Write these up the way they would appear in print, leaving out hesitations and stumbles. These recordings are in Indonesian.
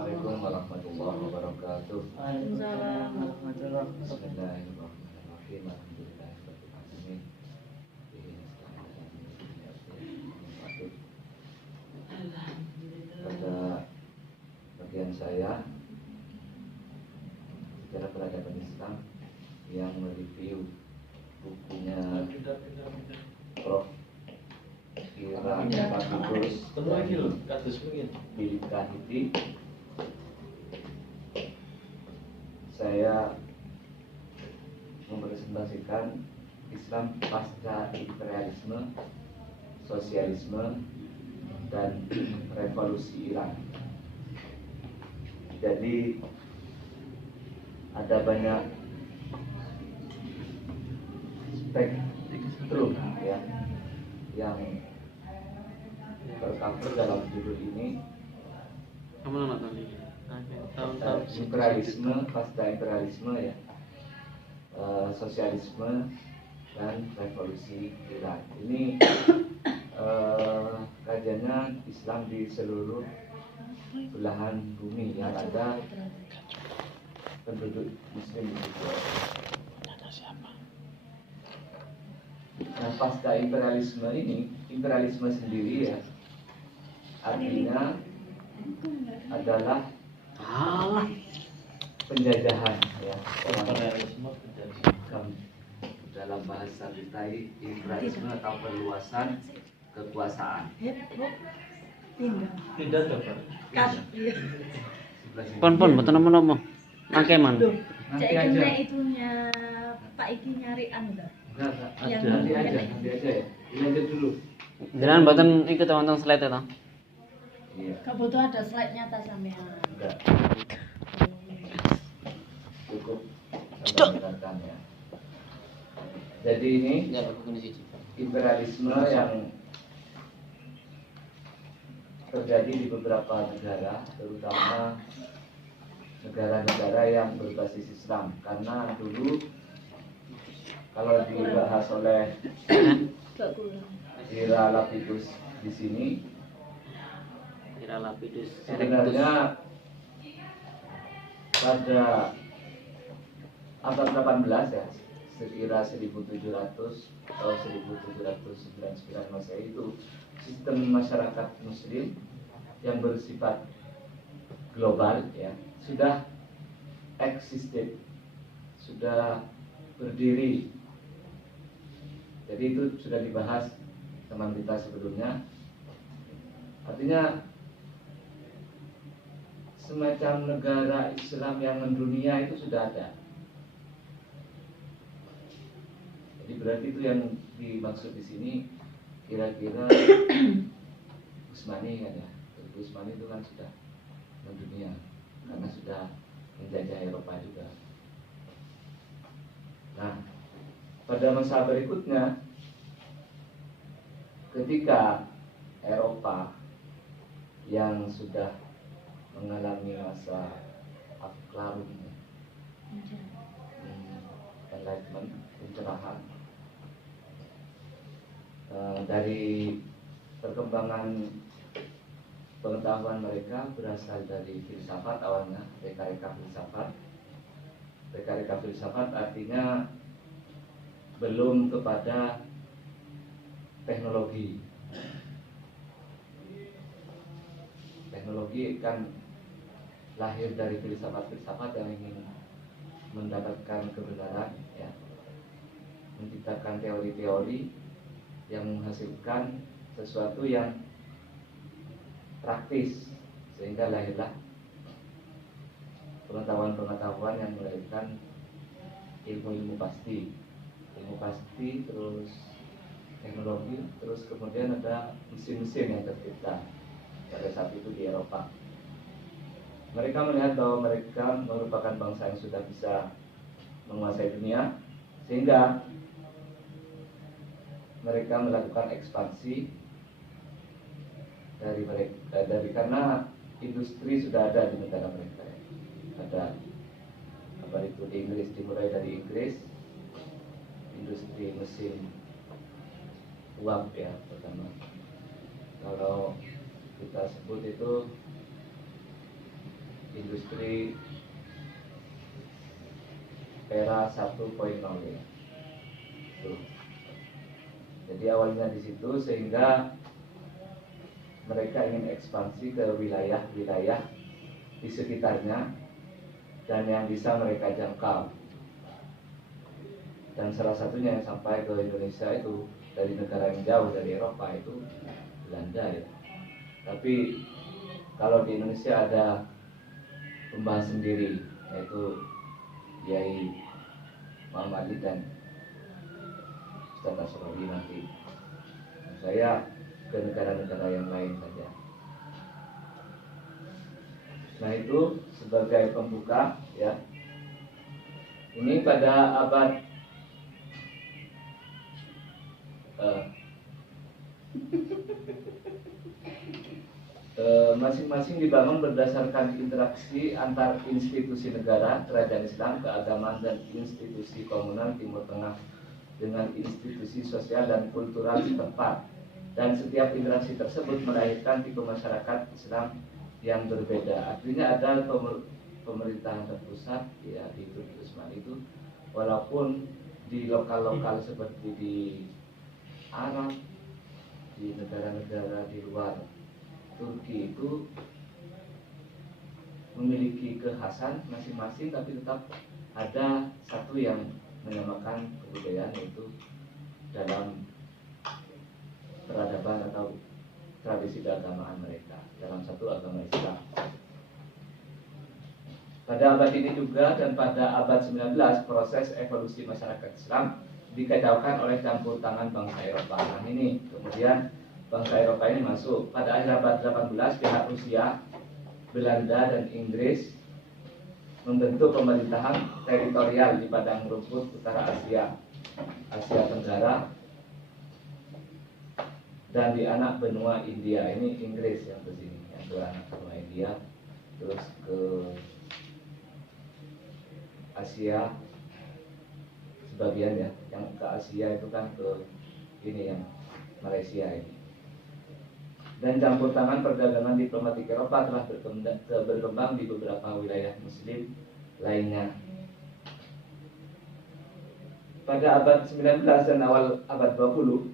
Assalamualaikum warahmatullahi wabarakatuh. Waalaikumsalam warahmatullahi wabarakatuh. Bismillahirrahmanirrahim. Alhamdulillahirrahmanirrahim. Pada bagian saya secara peradaban Islam yang mereview bukunya Prof. Ira Bagus Bilkahiti, saya mempresentasikan Islam pasca imperialisme, sosialisme, dan revolusi Iran. Jadi ada banyak spektrum ya yang tercover dalam judul ini. Imperialisme, pasca imperialisme ya, sosialisme dan revolusi Iran. Ini kajiannya Islam di seluruh belahan bumi yang ada penduduk Muslim di situ. Nah, pasca imperialisme ini, imperialisme sendiri ya, artinya adalah penjajahan ya. Dalam bahasa kita imperialisme atau perluasan kekuasaan. Tidak dapat. Pon betul nama Oke man. Nanti aja. Itunya Pak Iki nyari enggak? Enggak. Nanti aja ya. Ini aja dulu. Jangan buatan ikut tonton slide itu. Iya. Kebutuhan ada slide-nya tas sampean. Enggak. Cukup dengarkan ya. Jadi ini imperialisme yang terjadi di beberapa negara, terutama negara-negara yang berbasis Islam. Karena dulu kalau dibahas oleh Ira Lapidus di sini, sebenarnya pada abad 18 ya, sekira 1700 atau 1799 Masehi itu sistem masyarakat Muslim yang bersifat global ya sudah existed, sudah berdiri. Jadi itu sudah dibahas teman kita sebelumnya. Artinya semacam negara Islam yang mendunia itu sudah ada. Jadi berarti itu yang dimaksud di sini kira-kira Utsmani kan ya. Utsmani itu kan sudah mendunia karena sudah menjajah Eropa juga. Nah, pada masa berikutnya ketika Eropa yang sudah mengalami masa Aklarun, Enlightenment, pencerahan, dari perkembangan pengetahuan mereka berasal dari filsafat awalnya, reka-reka filsafat. Reka-reka filsafat artinya belum kepada teknologi. Teknologi kan lahir dari filsafat-filsafat yang ingin mendapatkan kebenaran, ya, menciptakan teori-teori yang menghasilkan sesuatu yang praktis, sehingga lahirlah pengetahuan-pengetahuan yang melahirkan ilmu-ilmu pasti, terus teknologi, terus kemudian ada mesin-mesin yang tercipta pada saat itu di Eropa. Mereka melihat bahwa mereka merupakan bangsa yang sudah bisa menguasai dunia, sehingga mereka melakukan ekspansi dari karena industri sudah ada di negara mereka. Ada apa itu di Inggris, dimulai dari Inggris, industri mesin uap ya pertama. Kalau kita sebut itu industri era 1.0 ya. Tuh. Jadi awalnya di situ sehingga mereka ingin ekspansi ke wilayah-wilayah di sekitarnya dan yang bisa mereka jangkau. Dan salah satunya yang sampai ke Indonesia itu dari negara yang jauh dari Eropa itu Belanda ya. Tapi kalau di Indonesia ada pembahas sendiri yaitu Kiai Muhammad Ali dan Ustaz Asrowi nanti. Saya ke negara-negara yang lain saja. Nah itu sebagai pembuka ya. Ini pada abad masing-masing dibangun berdasarkan interaksi antar institusi negara, kerajaan Islam, keagamaan dan institusi komunal Timur Tengah dengan institusi sosial dan kultural setempat. Dan setiap interaksi tersebut melahirkan tipe masyarakat Islam yang berbeda. Artinya ada pemerintahan terpusat ya di Turki Utsmani itu, walaupun di lokal-lokal seperti di Arab, di negara-negara di luar Turki itu memiliki kekhasan masing-masing, tapi tetap ada satu yang menyamakan kebudayaan, yaitu dalam peradaban atau tradisi keagamaan mereka dalam satu agama Islam. Pada abad ini juga dan pada abad 19 proses evolusi masyarakat Islam dikacaukan oleh campur tangan bangsa Eropa. Nah ini kemudian bangsa Eropa ini masuk. Pada akhir abad 18 pihak Rusia, Belanda dan Inggris membentuk pemerintahan teritorial di padang rumput utara Asia Tenggara dan di anak benua India. Ini Inggris yang ke sini, yang ke anak benua India, terus ke Asia sebagian ya, yang ke Asia itu kan ke ini yang Malaysia ini. Dan campur tangan perdagangan diplomatik Eropa telah berkembang di beberapa wilayah Muslim lainnya. Pada abad 19 dan awal abad 20,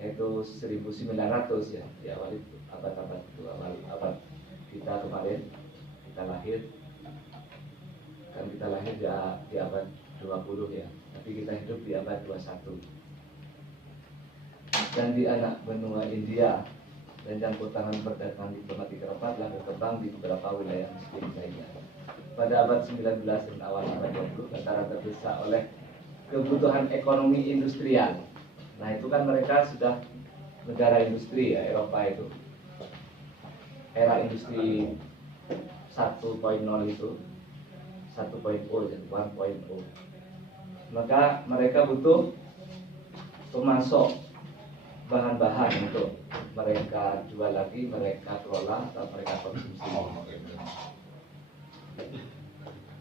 yaitu 1900 ya, di awal itu abad-abad itu, awal abad kita kemarin, kita lahir di abad 20 ya, tapi kita hidup di abad 21. Dan di anak benua India dan campur tangan perdagangan diplomatik Eropa telah berkembang di beberapa wilayah Muslim lainnya. Pada abad 19 dan awal abad 20 antara terdesak oleh kebutuhan ekonomi industrial. Nah itu kan mereka sudah negara industri ya, Eropa itu era industri 1.0 itu 1.0 dan 1.0. Maka mereka butuh pemasok bahan-bahan untuk mereka jual lagi, mereka kelola atau mereka konsumsi.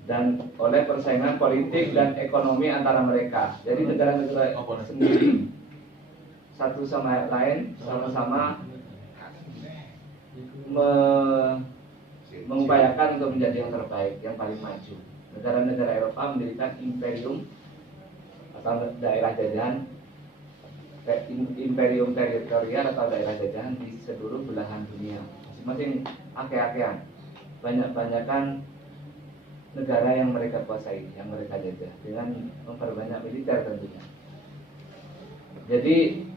Dan oleh persaingan politik dan ekonomi antara mereka, jadi negara-negara sendiri satu sama lain sama-sama mengupayakan untuk menjadi yang terbaik, yang paling maju. Negara-negara Eropa mendirikan imperium atau daerah jajahan, imperium teritorial atau daerah jajahan di seluruh belahan dunia, masing-masing ake-akean, banyak-banyakan negara yang mereka kuasai, yang mereka jajah, dengan memperbanyak militer tentunya. Jadi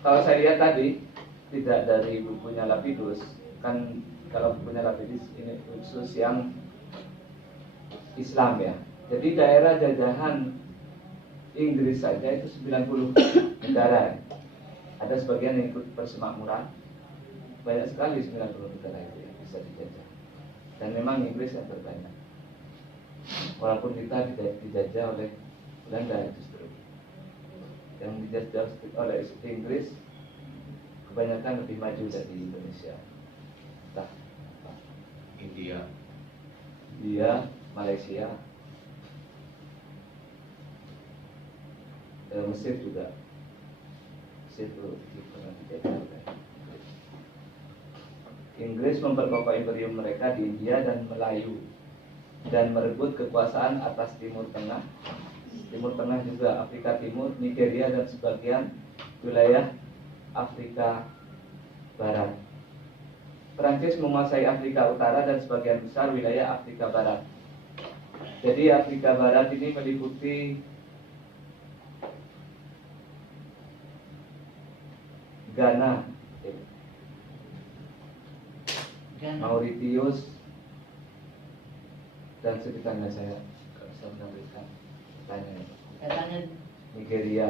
kalau saya lihat tadi, tidak dari bukunya Lapidus, kan kalau bukunya Lapidus ini khusus yang Islam ya. Jadi daerah jajahan Inggris saja itu 90 negara. Ada sebagian yang ikut persemakmuran. Banyak sekali 90 negara itu yang bisa dijajah. Dan memang Inggris yang terbanyak. Walaupun kita dijajah oleh Belanda justru. Yang dijajah oleh Inggris kebanyakan lebih maju dari Indonesia. Entah India, Malaysia, Mesir juga. Mesir itu pernah dijajah oleh Inggris. Inggris memperkokoh imperium mereka di India dan Melayu dan merebut kekuasaan atas Timur Tengah. Timur Tengah juga Afrika Timur, Nigeria dan sebagian wilayah Afrika Barat. Prancis menguasai Afrika Utara dan sebagian besar wilayah Afrika Barat. Jadi Afrika Barat ini meliputi Ghana, Mauritius dan sekitarnya. Saya nggak bisa menampilkan pertanyaan. Katanya Nigeria,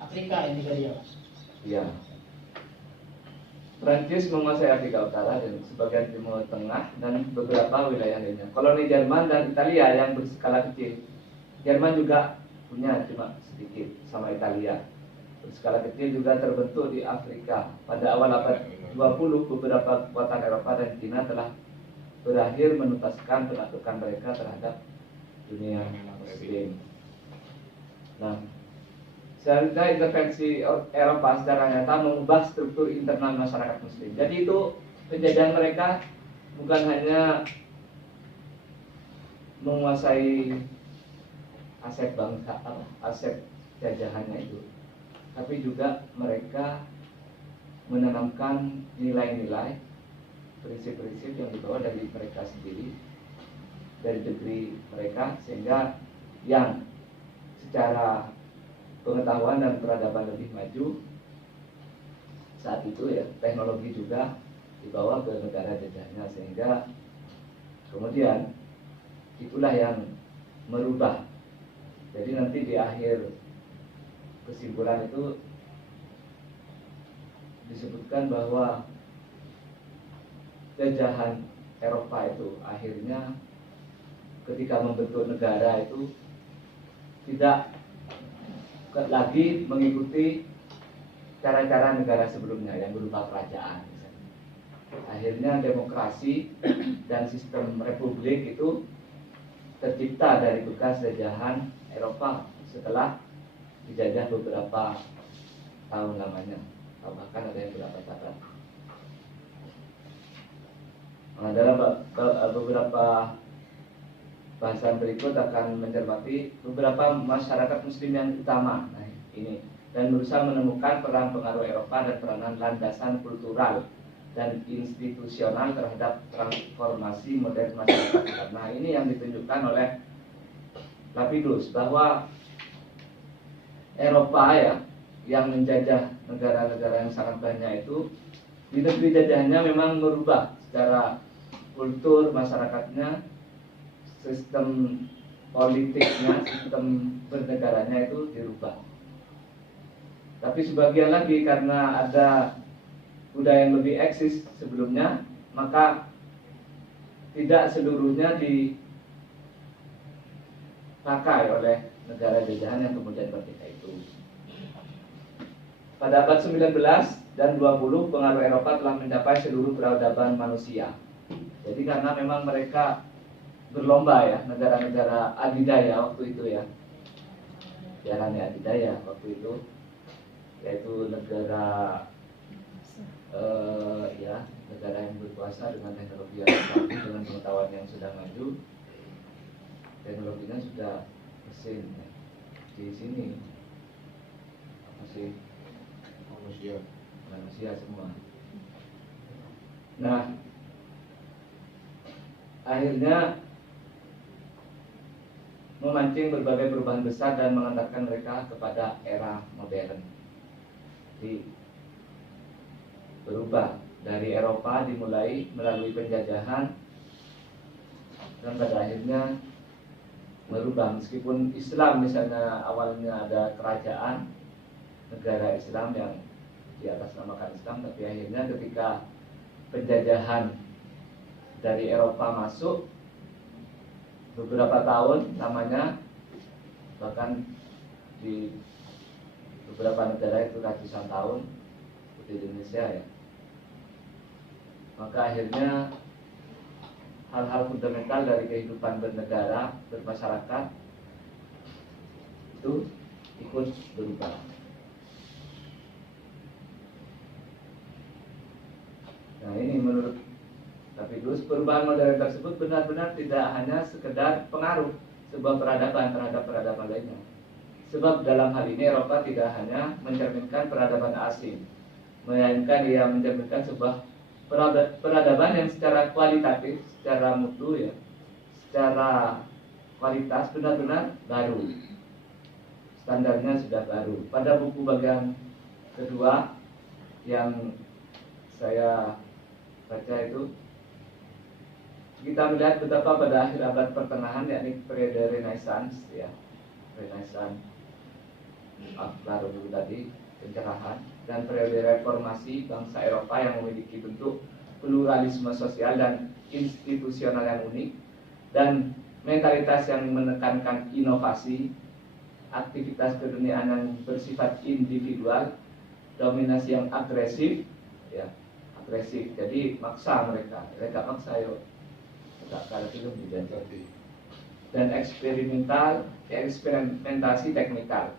Afrika ya, Nigeria. ya. Prancis menguasai Afrika Utara dan sebagian Timur Tengah dan beberapa wilayah lainnya. Koloni Jerman dan Italia yang berskala kecil. Jerman juga punya cuma sedikit sama Italia. Berskala kecil juga terbentuk di Afrika. Pada awal abad 20, beberapa kekuatan Eropa dan Cina telah berakhir menuntaskan penaklukan mereka terhadap dunia Muslim. Nah, seharusnya intervensi Eropa secara nyata mengubah struktur internal masyarakat Muslim. Jadi itu penjajahan mereka bukan hanya menguasai aset bangsa, aset jajahannya itu, tapi juga mereka menanamkan nilai-nilai, prinsip-prinsip yang dibawa dari mereka sendiri, dari negeri mereka, sehingga yang secara pengetahuan dan peradaban lebih maju saat itu ya, teknologi juga dibawa ke negara jajahnya, sehingga kemudian itulah yang merubah. Jadi nanti di akhir kesimpulan itu disebutkan bahwa jajahan Eropa itu akhirnya ketika membentuk negara itu tidak lagi mengikuti cara-cara negara sebelumnya yang berupa kerajaan misalnya. Akhirnya demokrasi dan sistem republik itu tercipta dari bekas jajahan Eropa setelah dijajah beberapa tahun lamanya, atau bahkan ada yang berapa abad. Nah, dalam beberapa bahasan berikut akan mencermati beberapa masyarakat Muslim yang utama. Nah, ini dan berusaha menemukan peran pengaruh Eropa dan peranan landasan kultural dan institusional terhadap transformasi modern masyarakat. Nah, ini yang ditunjukkan oleh Lapidus, bahwa Eropa ya yang menjajah negara-negara yang sangat banyak itu di negeri jajahannya memang merubah secara kultur masyarakatnya, sistem politiknya, sistem bernegaranya itu dirubah. Tapi sebagian lagi karena ada budaya yang lebih eksis sebelumnya, maka tidak seluruhnya dipakai oleh negara jajahan yang kemudian merdeka itu. Pada abad 19 dan 20, pengaruh Eropa telah mencapai seluruh peradaban manusia. Jadi karena memang mereka berlomba ya, negara-negara adidaya waktu itu ya, jalannya adidaya waktu itu, yaitu negara negara yang berkuasa dengan teknologi yang canggih, dengan pengetahuan yang sudah maju, teknologinya sudah mesin ya. Di sini masih manusia semua. Nah, akhirnya memancing berbagai perubahan besar dan mengantarkan mereka kepada era modern. Jadi berubah dari Eropa, dimulai melalui penjajahan dan pada akhirnya merubah. Meskipun Islam misalnya awalnya ada kerajaan negara Islam yang di atas namakan Islam, tapi akhirnya ketika penjajahan dari Eropa masuk, beberapa tahun namanya, bahkan di beberapa negara itu ratusan tahun, seperti di Indonesia ya, maka akhirnya hal-hal fundamental dari kehidupan bernegara, bermasyarakat itu ikut berubah. Nah ini menurut Tapikus, perubahan modern tersebut benar-benar tidak hanya sekedar pengaruh sebuah peradaban terhadap peradaban lainnya. Sebab dalam hal ini Eropa tidak hanya mencerminkan peradaban asing, melainkan ia mencerminkan sebuah peradaban yang secara kualitatif, secara mutu ya, secara kualitas benar-benar baru. Standarnya sudah baru. Pada buku bagian kedua yang saya baca itu, kita melihat betapa pada akhir abad pertengahan, yakni periode Renaissance ya, Renaissance baru tadi, pencerahan, dan periode reformasi bangsa Eropa yang memiliki bentuk pluralisme sosial dan institusional yang unik, dan mentalitas yang menekankan inovasi, aktivitas keduniaan yang bersifat individual, dominasi yang agresif, ya, agresif. Jadi maksa mereka maksa yo, tak kalah film dijanji. Dan eksperimentasi teknikal.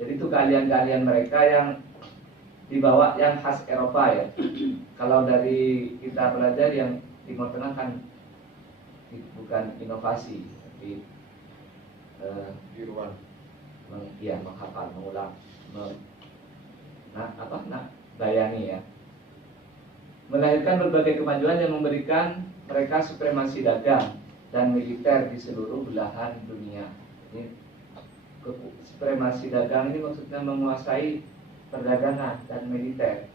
Jadi itu keahlian-keahlian mereka yang dibawa, yang khas Eropa ya. Kalau dari kita belajar yang Timur Tengah kan bukan inovasi, tapi Tiruan. menghafal, mengulang, bayani ya. Melahirkan berbagai kemajuan yang memberikan mereka supremasi dagang dan militer di seluruh belahan dunia. Ini supremasi dagang ini maksudnya menguasai perdagangan dan militer.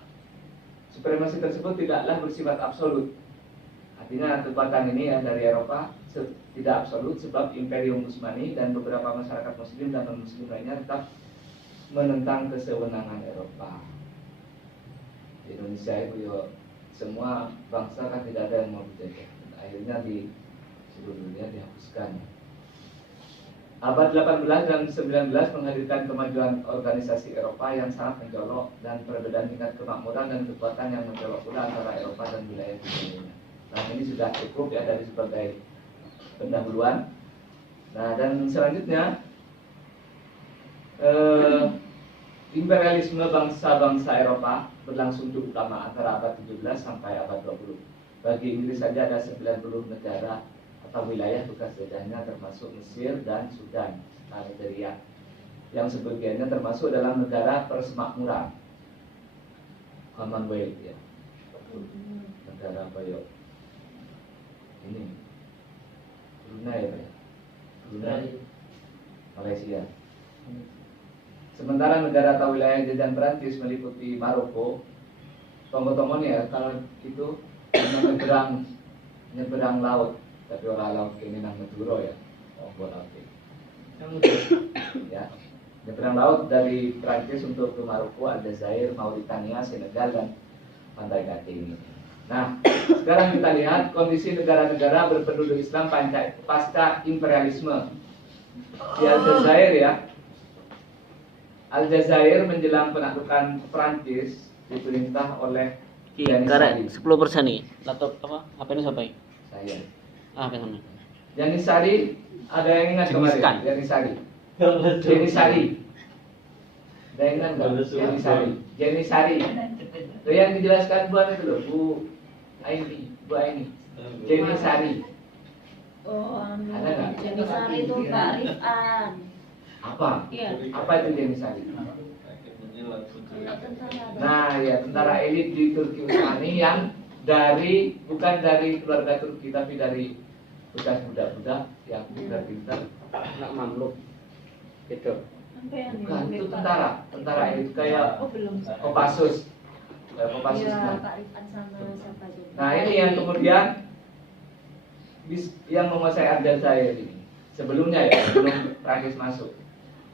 Supremasi tersebut tidaklah bersifat absolut. Artinya kekuatan ini yang dari Eropa tidak absolut, sebab Imperium Utsmani dan beberapa masyarakat Muslim dan non-Muslim lainnya tetap menentang kesewenangan Eropa. Di Indonesia itu yo, semua bangsa kan tidak ada yang mau dijajah. Akhirnya di seluruh dunia dihapuskan. Abad 18 dan 19 menghadirkan kemajuan organisasi Eropa yang sangat mencolok, dan perbedaan tingkat kemakmuran dan kekuatan yang mencolok pula antara Eropa dan wilayah dunia. Nah ini sudah cukup ya dari sebagai pendahuluan. Nah dan selanjutnya imperialisme bangsa-bangsa Eropa berlangsung cukup lama, antara abad 17 sampai abad 20. Bagi Inggris saja ada 90 negara atau wilayah bekas jajahnya, termasuk Mesir dan Sudan, Nigeria, yang sebagiannya termasuk dalam negara persemakmuran, Commonwealth ya. Negara apa yuk? Ini Brunei ya, Brunei, Malaysia. Sementara negara atau wilayah jajahan Perancis meliputi Maroko, Tongo-Tongo nih ya, kalau itu nyeberang laut, tapi orang laut ini nang Maduro ya, buat laut ya, nyeberang laut dari Perancis untuk ke Maroko, Aljazair, Mauritania, Senegal, dan Pantai Gading. Nah, sekarang kita lihat kondisi negara-negara berpenduduk Islam pasca imperialisme. Di Aljazair ya, Aljazair menjelang penaklukan Perancis diperintah oleh Karek 10% nih. Laptop apa? HP ini siapa? saya. Ah, apa namanya? Janisari, ada yang ingat kemarin? Jeniskan. Janisari. Janisari. Ada yang ingat nggak? Janisari. Janisari. Itu yang dijelaskan buat itu loh, Bu Aini, Bu Aini. Janisari. Oh, Ada nggak? Janisari itu Pak Rifan. Apa? Iya. Apa itu Janisari? Tentara. Nah, ya tentara elit di Turki Utsmani yang bukan dari keluarga Turki, tapi dari bekas budak-budak yang pintar-pintar, anak mamluk gitu. Bukan, itu tentara elit kayak Oh, belum. Kopassus. Kopassus. Iya, Pak Rifan sama siapa itu? Nah, ini yang kemudian yang menguasai Aljazair ini. Sebelumnya ya, sebelum Prancis masuk.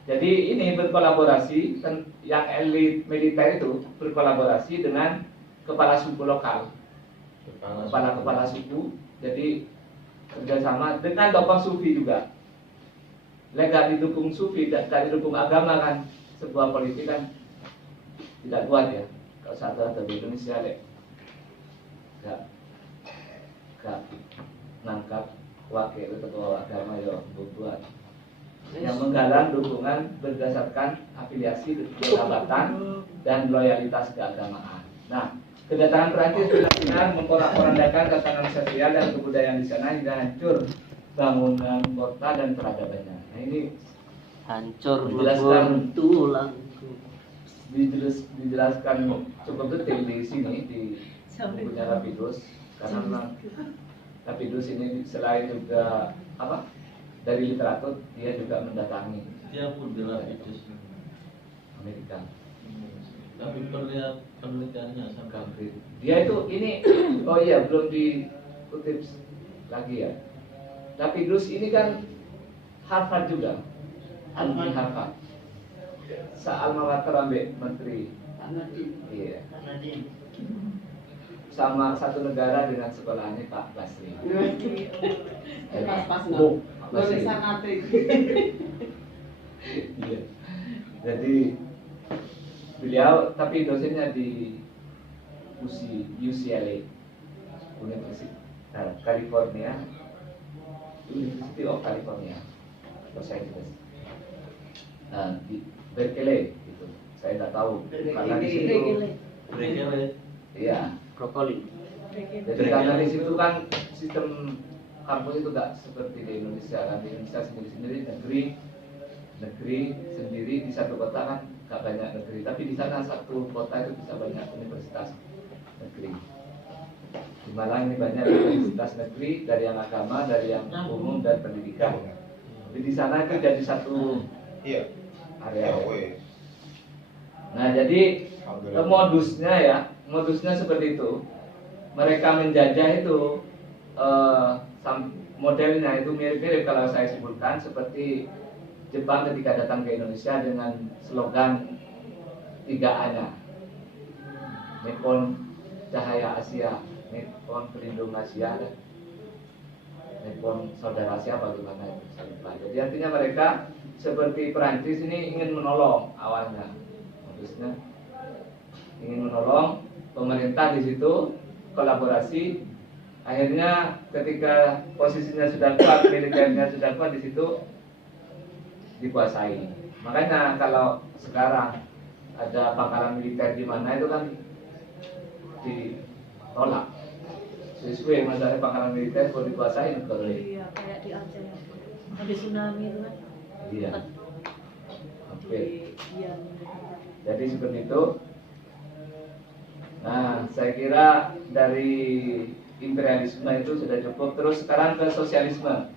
Jadi ini berkolaborasi, yang elit militer itu berkolaborasi dengan kepala suku lokal, kepala suku. Jadi kerjasama dengan tokoh sufi juga. Lega didukung sufi dan didukung agama kan, sebuah politik kan tidak kuat ya. Kalau satu di Indonesia gak nangkap wakil ketua agama ya buat yang menggalang dukungan berdasarkan afiliasi, jabatan, dan loyalitas keagamaan. Nah, Kedatangan Prancis benar-benar memporak-porandakan tatanan sosial dan kebudayaan di sana hingga hancur bangunan kota dan peradabannya. Nah ini Hancur Dijelaskan. lebur tulangku. dijelaskan cukup detail di sini di bukunya Lapidus, karena memang Lapidus ini selain juga apa dari literatur, dia juga mendatangi Dia pun bilang itu. Amerika. Tapi penelitiannya sampai Dia itu ini oh iya belum dikutip lagi ya. Lapidus ini kan Harvard juga, alumni Harvard. Alma mater ambek menteri. Iya. Sama satu negara dengan sekolahnya Pak Basri. Pas-pas Bu, nggak? Basri. Lulusan nanti. Iya. Jadi beliau tapi dosennya di UCLA, University California, University of California, Los Angeles. Nah, di Berkeley gitu. Saya nggak tahu karena di situ Berkeley. iya. Brokoli. Jadi karena di situ kan sistem kampus itu nggak seperti di Indonesia kan. Di Indonesia sendiri-sendiri negeri sendiri di satu kota kan nggak banyak negeri. Tapi di sana satu kota itu bisa banyak universitas negeri. Di Malang ini banyak universitas negeri dari yang agama, dari yang umum dan pendidikan. Jadi di sana itu jadi satu Iya. area. Weh. Nah jadi modusnya seperti itu. Mereka menjajah itu modelnya itu mirip-mirip kalau saya sebutkan seperti Jepang ketika datang ke Indonesia dengan slogan 3A-nya, Nippon Cahaya Asia, Nippon Pelindung Asia, Nippon Saudara Asia, bagaimana itu saya lupa. Jadi artinya mereka seperti Perancis ini ingin menolong awalnya, modusnya ingin menolong pemerintah di situ, kolaborasi. Akhirnya ketika posisinya sudah kuat, militernya sudah kuat di situ dikuasai. Makanya kalau sekarang ada pangkalan militer di mana itu kan ditolak. Sesuai masa pangkalan militer kalau dikuasai kalau Iya, kayak di Aceh habis tsunami itu kan. iya. Oke. Iya. Jadi seperti itu. Nah, saya kira dari imperialisme itu sudah cukup. Terus sekarang ke sosialisme.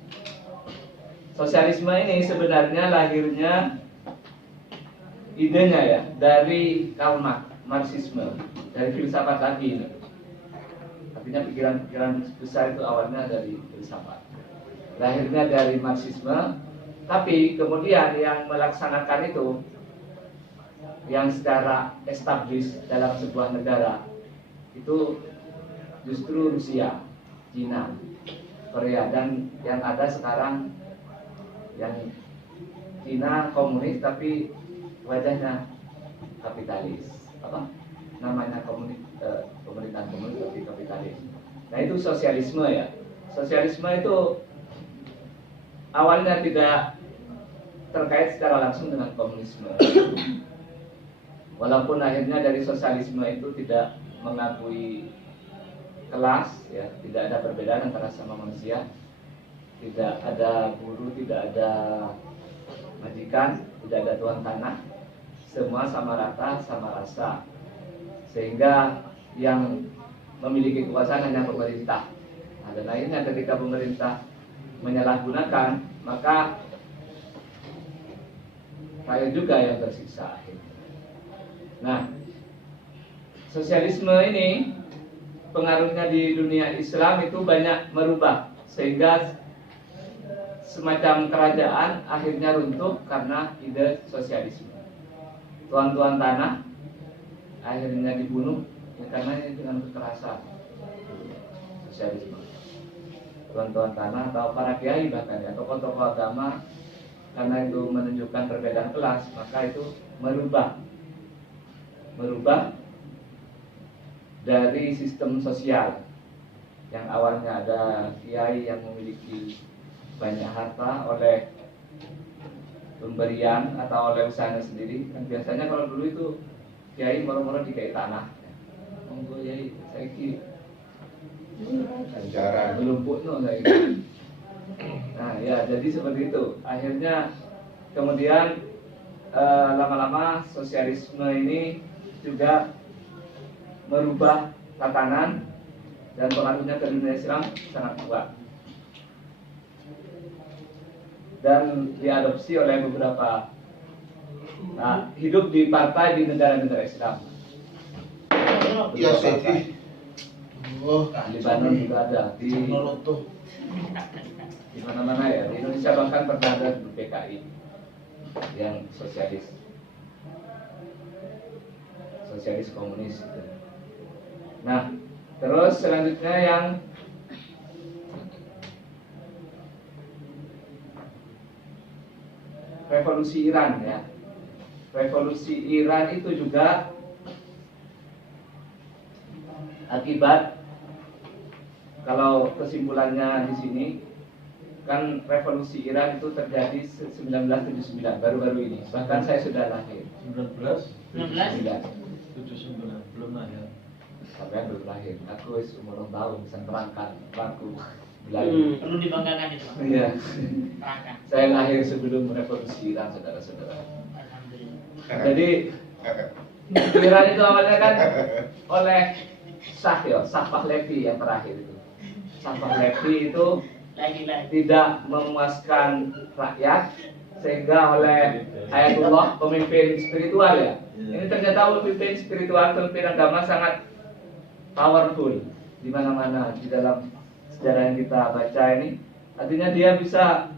Sosialisme ini sebenarnya lahirnya idenya ya dari Karl Marx, Marxisme, dari filsafat lagi ini. Artinya pikiran-pikiran besar itu awalnya dari filsafat. Lahirnya dari Marxisme, tapi kemudian yang melaksanakan itu yang secara established dalam sebuah negara itu justru Rusia, Cina, Korea, dan yang ada sekarang yang Cina komunis tapi wajahnya kapitalis, apa namanya pemerintahan komunis tapi kapitalis. Nah itu sosialisme ya. Sosialisme itu awalnya tidak terkait secara langsung dengan komunisme. Walaupun akhirnya dari sosialisme itu tidak mengakui kelas, ya, tidak ada perbedaan antara sama manusia, tidak ada buruh, tidak ada majikan, tidak ada tuan tanah, semua sama rata, sama rasa, sehingga yang memiliki kekuasaan hanya pemerintah. Nah, dan akhirnya ketika pemerintah menyalahgunakan, maka rakyat juga yang tersiksa. Nah, sosialisme ini pengaruhnya di dunia Islam itu banyak merubah, sehingga semacam kerajaan akhirnya runtuh karena ide sosialisme. Tuan-tuan tanah akhirnya dibunuh ya, karena ini dengan kekerasan. Sosialisme. Tuan-tuan tanah atau para kiai bahkan ya, tokoh-tokoh agama, karena itu menunjukkan perbedaan kelas, maka itu merubah dari sistem sosial yang awalnya ada kiai yang memiliki banyak harta oleh pemberian atau oleh usahanya sendiri. Dan biasanya kalau dulu itu kiai moro-moro dikasih tanah, monggo yai saiki Ajaran. belum puno saiki. Nah ya, jadi seperti itu. Akhirnya kemudian lama-lama sosialisme ini juga merubah tatanan dan pengaruhnya ke dunia Islam sangat kuat dan diadopsi oleh beberapa hidup di partai di negara-negara Islam. Ya Siti. Oh, Di Bandung juga ada, di Noloto. mana-mana ya. Di Indonesia bahkan pernah ada di PKI yang sosialis komunis itu. Nah, terus selanjutnya yang revolusi Iran ya. Revolusi Iran itu juga akibat, kalau kesimpulannya di sini kan revolusi Iran itu terjadi 1979 baru-baru ini. Bahkan saya sudah lahir 1979 belum lahir. sampai belum lahir. Aku wis umur 2 tahun bisa berangkat bangku Hmm. belajar. Perlu dibanggakan itu, Pak. Iya. Terangkan. Saya lahir sebelum revolusi Iran, saudara-saudara. Alhamdulillah. Jadi Iran itu awalnya kan oleh Shah Pahlavi yang terakhir itu. Shah Pahlavi itu Lagi-lagi. tidak memuaskan rakyat sehingga oleh Ayatullah, pemimpin spiritual ya. Ini ternyata pemimpin spiritual, pemimpin agama sangat powerful di mana-mana di dalam sejarah yang kita baca ini. Artinya dia bisa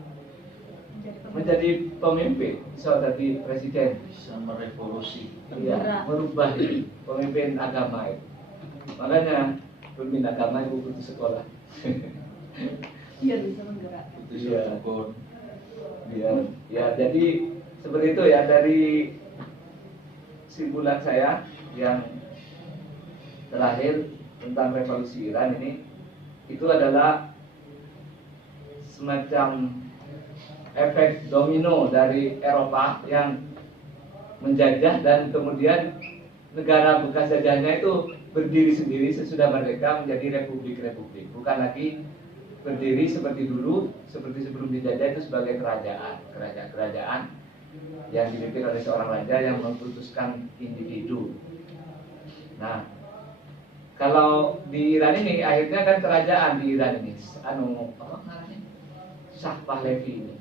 menjadi pemimpin, bisa jadi presiden, Bisa merevolusi. ya, merubah ini, pemimpin agama itu. Makanya pemimpin agama itu butuh sekolah. Biar bisa menggerak. Itu Iya. Cirebon. Ya, jadi seperti itu ya dari kesimpulan saya yang terakhir tentang revolusi Iran ini, itu adalah semacam efek domino dari Eropa yang menjajah dan kemudian negara bekas jajahnya itu berdiri sendiri sesudah merdeka menjadi republik-republik, bukan lagi berdiri seperti dulu, seperti sebelum dijajah itu sebagai kerajaan yang dipimpin oleh seorang raja yang memutuskan individu. Nah, kalau di Iran ini akhirnya kan kerajaan di Iran ini, apa namanya, Shah Pahlavi ini,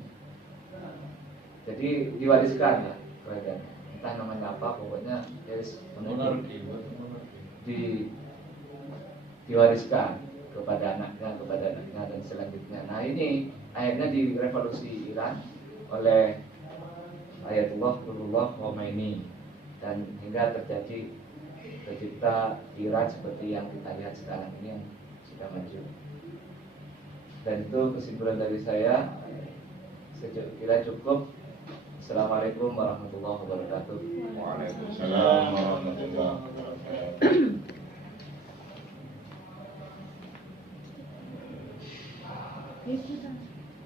jadi diwariskan ya kerajaan, entah namanya apa, pokoknya Monarki. diwariskan kepada anaknya dan selanjutnya. Nah ini akhirnya di revolusi Iran oleh Ayatullah Ruhollah Khomeini dan hingga tercipta Iran seperti yang kita lihat sekarang ini yang sudah maju. Dan itu kesimpulan dari saya. Kira cukup. Assalamualaikum warahmatullahi wabarakatuh. Waalaikumsalam.